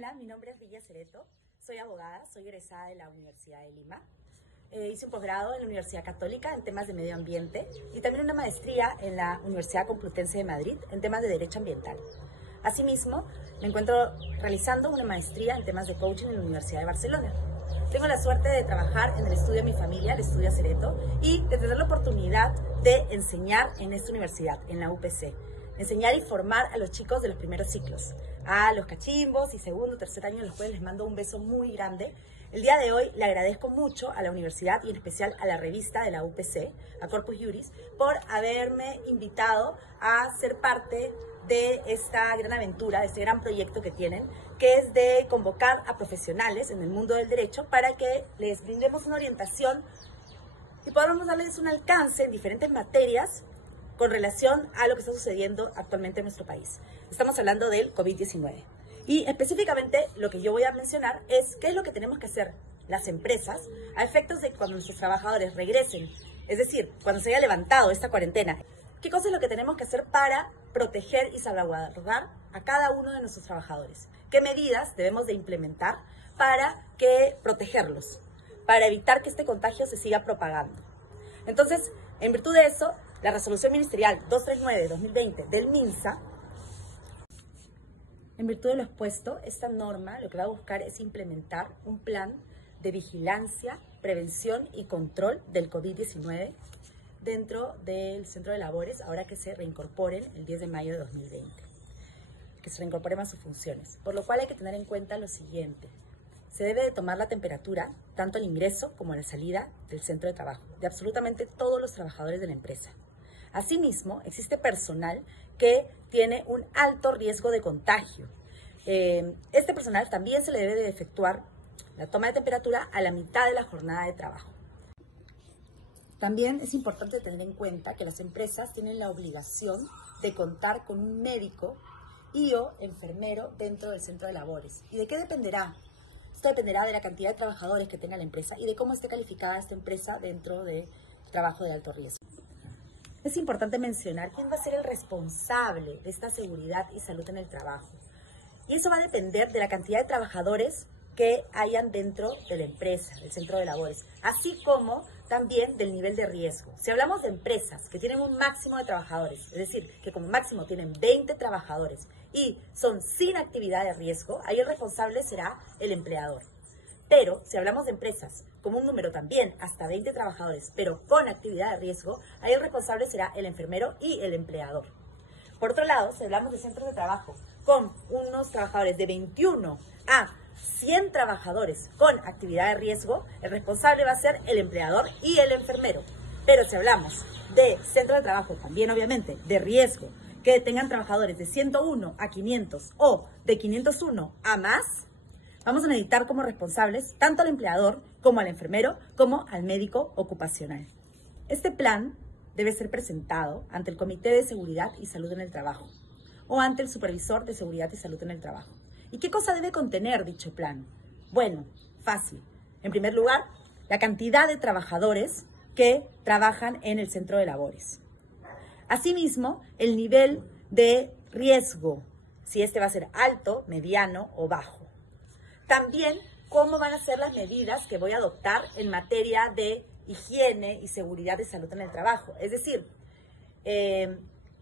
Hola, mi nombre es Villa Cereto, soy abogada, soy egresada de la Universidad de Lima. Hice un posgrado en la Universidad Católica en temas de medio ambiente y también una maestría en la Universidad Complutense de Madrid en temas de derecho ambiental. Asimismo, me encuentro realizando una maestría en temas de coaching en la Universidad de Barcelona. Tengo la suerte de trabajar en el estudio de mi familia, el estudio Cereto, y de tener la oportunidad de enseñar en esta universidad, en la UPC. Enseñar y formar a los chicos de los primeros ciclos, a los cachimbos y segundo, tercer año, a los cuales les mando un beso muy grande. El día de hoy le agradezco mucho a la universidad y en especial a la revista de la UPC, a Corpus Juris, por haberme invitado a ser parte de esta gran aventura, de este gran proyecto que tienen, que es de convocar a profesionales en el mundo del derecho para que les brindemos una orientación y podamos darles un alcance en diferentes materias con relación a lo que está sucediendo actualmente en nuestro país. Estamos hablando del COVID-19. Y específicamente lo que yo voy a mencionar es qué es lo que tenemos que hacer las empresas a efectos de cuando nuestros trabajadores regresen, es decir, cuando se haya levantado esta cuarentena. ¿Qué cosa es lo que tenemos que hacer para proteger y salvaguardar a cada uno de nuestros trabajadores? ¿Qué medidas debemos de implementar para protegerlos, para evitar que este contagio se siga propagando? Entonces, en virtud de eso, la resolución ministerial 239-2020 del MINSA, en virtud de lo expuesto, esta norma lo que va a buscar es implementar un plan de vigilancia, prevención y control del COVID-19 dentro del centro de labores, ahora que se reincorporen el 10 de mayo de 2020, que se reincorporen a sus funciones. Por lo cual hay que tener en cuenta lo siguiente: se debe de tomar la temperatura, tanto al ingreso como a la salida del centro de trabajo, de absolutamente todos los trabajadores de la empresa. Asimismo, existe personal que tiene un alto riesgo de contagio. Este personal también se le debe de efectuar la toma de temperatura a la mitad de la jornada de trabajo. También es importante tener en cuenta que las empresas tienen la obligación de contar con un médico y/o enfermero dentro del centro de labores. ¿Y de qué dependerá? Esto dependerá de la cantidad de trabajadores que tenga la empresa y de cómo esté calificada esta empresa dentro de trabajo de alto riesgo. Es importante mencionar quién va a ser el responsable de esta seguridad y salud en el trabajo. Y eso va a depender de la cantidad de trabajadores que hayan dentro de la empresa, del centro de labores, así como también del nivel de riesgo. Si hablamos de empresas que tienen un máximo de trabajadores, es decir, que como máximo tienen 20 trabajadores y son sin actividad de riesgo, ahí el responsable será el empleador. Pero si hablamos de empresas como un número también hasta 20 trabajadores, pero con actividad de riesgo, ahí el responsable será el enfermero y el empleador. Por otro lado, si hablamos de centros de trabajo con unos trabajadores de 21 a 100 trabajadores con actividad de riesgo, el responsable va a ser el empleador y el enfermero. Pero si hablamos de centros de trabajo también obviamente de riesgo, que tengan trabajadores de 101 a 500 o de 501 a más, vamos a necesitar como responsables tanto al empleador como al enfermero como al médico ocupacional. Este plan debe ser presentado ante el Comité de Seguridad y Salud en el Trabajo o ante el Supervisor de Seguridad y Salud en el Trabajo. ¿Y qué cosa debe contener dicho plan? Bueno, fácil. En primer lugar, la cantidad de trabajadores que trabajan en el centro de labores. Asimismo, el nivel de riesgo, si este va a ser alto, mediano o bajo. También, cómo van a ser las medidas que voy a adoptar en materia de higiene y seguridad de salud en el trabajo. Es decir,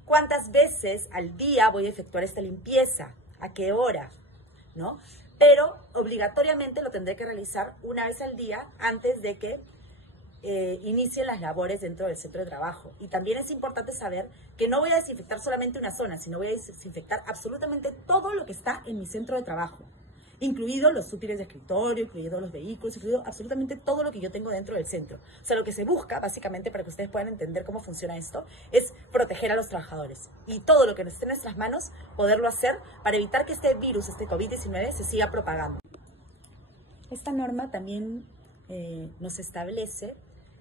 cuántas veces al día voy a efectuar esta limpieza, a qué hora, ¿no? Pero obligatoriamente lo tendré que realizar una vez al día antes de que inicien las labores dentro del centro de trabajo. Y también es importante saber que no voy a desinfectar solamente una zona, sino voy a desinfectar absolutamente todo lo que está en mi centro de trabajo, incluidos los útiles de escritorio, incluidos los vehículos, incluido absolutamente todo lo que yo tengo dentro del centro. O sea, lo que se busca, básicamente, para que ustedes puedan entender cómo funciona esto, es proteger a los trabajadores. Y todo lo que esté en nuestras manos, poderlo hacer para evitar que este virus, este COVID-19, se siga propagando. Esta norma también nos establece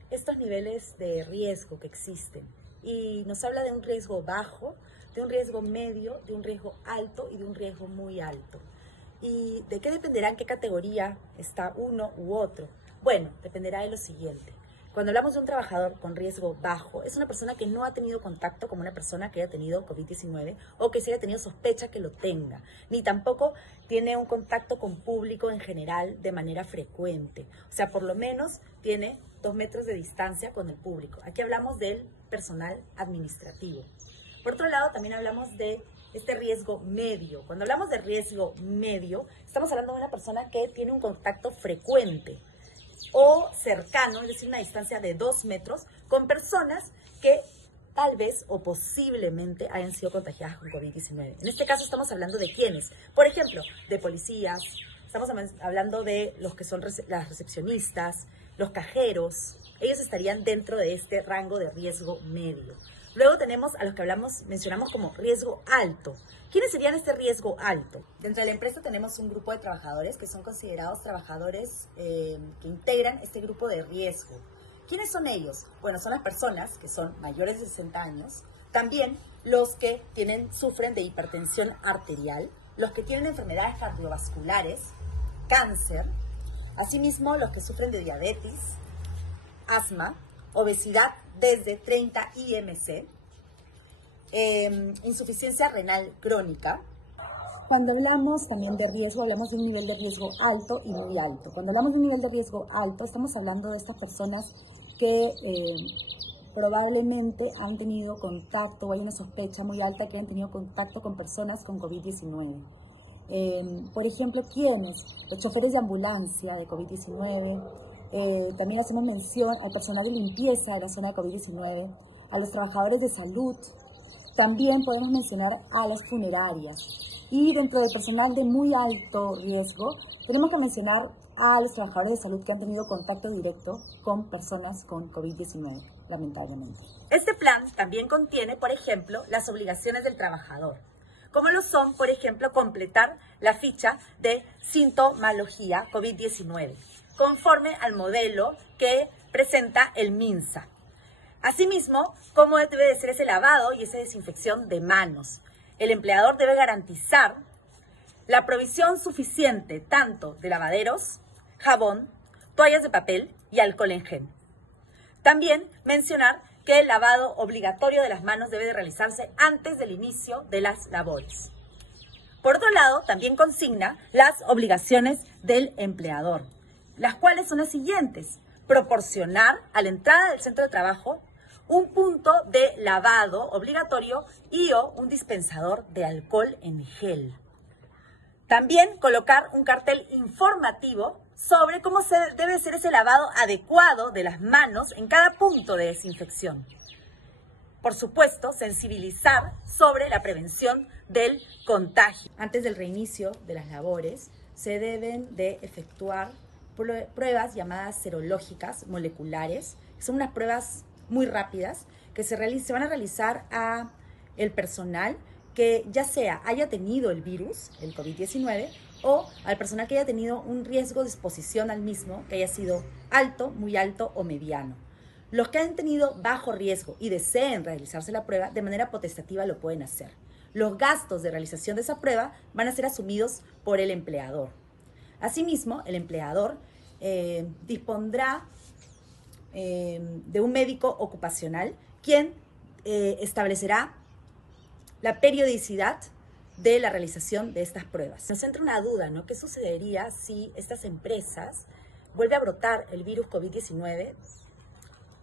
estos niveles de riesgo que existen. Y nos habla de un riesgo bajo, de un riesgo medio, de un riesgo alto y de un riesgo muy alto. ¿Y de qué dependerá en qué categoría está uno u otro? Bueno, dependerá de lo siguiente. Cuando hablamos de un trabajador con riesgo bajo, es una persona que no ha tenido contacto con una persona que haya tenido COVID-19 o que se haya tenido sospecha que lo tenga, ni tampoco tiene un contacto con público en general de manera frecuente. O sea, por lo menos tiene 2 metros de distancia con el público. Aquí hablamos del personal administrativo. Por otro lado, también hablamos de este riesgo medio. Cuando hablamos de riesgo medio, estamos hablando de una persona que tiene un contacto frecuente o cercano, es decir, una distancia de 2 metros, con personas que tal vez o posiblemente hayan sido contagiadas con COVID-19. En este caso estamos hablando de quiénes, por ejemplo, de policías, estamos hablando de los que son las recepcionistas, los cajeros. Ellos estarían dentro de este rango de riesgo medio. Luego tenemos a los que mencionamos como riesgo alto. ¿Quiénes serían este riesgo alto? Dentro de la empresa tenemos un grupo de trabajadores que son considerados trabajadores que integran este grupo de riesgo. ¿Quiénes son ellos? Bueno, son las personas que son mayores de 60 años, también los que sufren de hipertensión arterial, los que tienen enfermedades cardiovasculares, cáncer, asimismo los que sufren de diabetes, asma, obesidad desde 30 IMC, insuficiencia renal crónica. Cuando hablamos también de riesgo, hablamos de un nivel de riesgo alto y muy alto. Cuando hablamos de un nivel de riesgo alto, estamos hablando de estas personas que probablemente han tenido contacto o hay una sospecha muy alta que han tenido contacto con personas con COVID-19. Por ejemplo, ¿quiénes? Los choferes de ambulancia de COVID-19. También hacemos mención al personal de limpieza de la zona de COVID-19, a los trabajadores de salud. También podemos mencionar a las funerarias. Y dentro del personal de muy alto riesgo, tenemos que mencionar a los trabajadores de salud que han tenido contacto directo con personas con COVID-19, lamentablemente. Este plan también contiene, por ejemplo, las obligaciones del trabajador, como lo son, por ejemplo, completar la ficha de sintomología COVID-19, conforme al modelo que presenta el MINSA. Asimismo, cómo debe de ser ese lavado y esa desinfección de manos. El empleador debe garantizar la provisión suficiente tanto de lavaderos, jabón, toallas de papel y alcohol en gel. También mencionar que el lavado obligatorio de las manos debe de realizarse antes del inicio de las labores. Por otro lado, también consigna las obligaciones del empleador, las cuales son las siguientes: proporcionar a la entrada del centro de trabajo un punto de lavado obligatorio y o un dispensador de alcohol en gel. También colocar un cartel informativo sobre cómo debe ser ese lavado adecuado de las manos en cada punto de desinfección. Por supuesto, sensibilizar sobre la prevención del contagio. Antes del reinicio de las labores, se deben de efectuar pruebas llamadas serológicas moleculares. Son unas pruebas muy rápidas que se van a realizar a el personal que ya sea haya tenido el virus, el COVID-19, o al personal que haya tenido un riesgo de exposición al mismo, que haya sido alto, muy alto o mediano. Los que han tenido bajo riesgo y deseen realizarse la prueba, de manera potestativa lo pueden hacer. Los gastos de realización de esa prueba van a ser asumidos por el empleador. Asimismo, el empleador dispondrá de un médico ocupacional, quien establecerá la periodicidad de la realización de estas pruebas. Nos entra una duda, ¿no? ¿Qué sucedería si estas empresas vuelve a brotar el virus COVID-19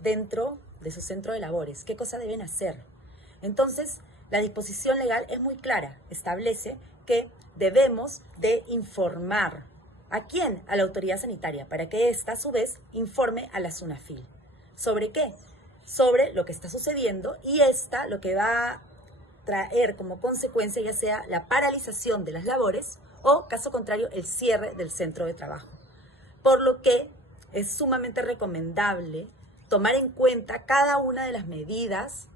dentro de su centro de labores? ¿Qué cosa deben hacer? Entonces, la disposición legal es muy clara. Establece que debemos de informar. ¿A quién? A la autoridad sanitaria, para que ésta, a su vez, informe a la SUNAFIL. ¿Sobre qué? Sobre lo que está sucediendo y esta lo que va a traer como consecuencia ya sea la paralización de las labores o, caso contrario, el cierre del centro de trabajo. Por lo que es sumamente recomendable tomar en cuenta cada una de las medidas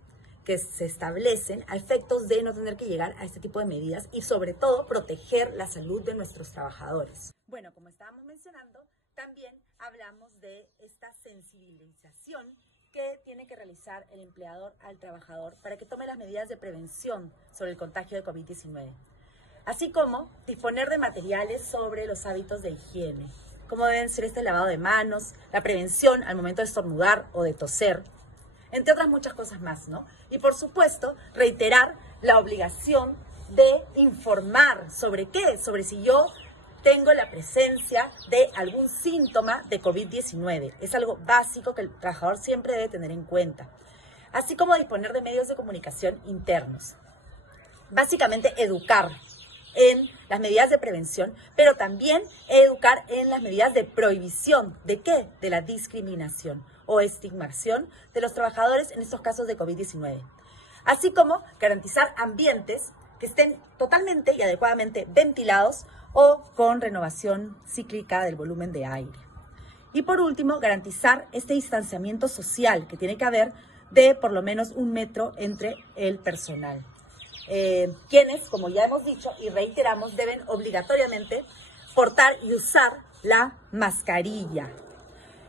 que se establecen a efectos de no tener que llegar a este tipo de medidas y, sobre todo, proteger la salud de nuestros trabajadores. Bueno, como estábamos mencionando, también hablamos de esta sensibilización que tiene que realizar el empleador al trabajador para que tome las medidas de prevención sobre el contagio de COVID-19, así como disponer de materiales sobre los hábitos de higiene. cómo deben ser este lavado de manos, la prevención al momento de estornudar o de toser, entre otras muchas cosas más, ¿no? Y por supuesto, reiterar la obligación de informar sobre qué, sobre si yo tengo la presencia de algún síntoma de COVID-19. Es algo básico que el trabajador siempre debe tener en cuenta. Así como disponer de medios de comunicación internos. Básicamente, educar en las medidas de prevención, pero también educar en las medidas de prohibición. ¿De qué? De la discriminación o estigmación de los trabajadores en estos casos de COVID-19. Así como garantizar ambientes que estén totalmente y adecuadamente ventilados o con renovación cíclica del volumen de aire. Y por último, garantizar este distanciamiento social que tiene que haber de por lo menos 1 metro entre el personal. Quienes, como ya hemos dicho y reiteramos, deben obligatoriamente portar y usar la mascarilla.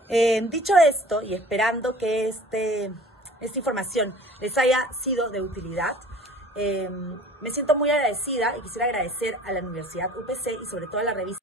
Dicho esto, y esperando que esta información les haya sido de utilidad, me siento muy agradecida y quisiera agradecer a la Universidad UPC y sobre todo a la revista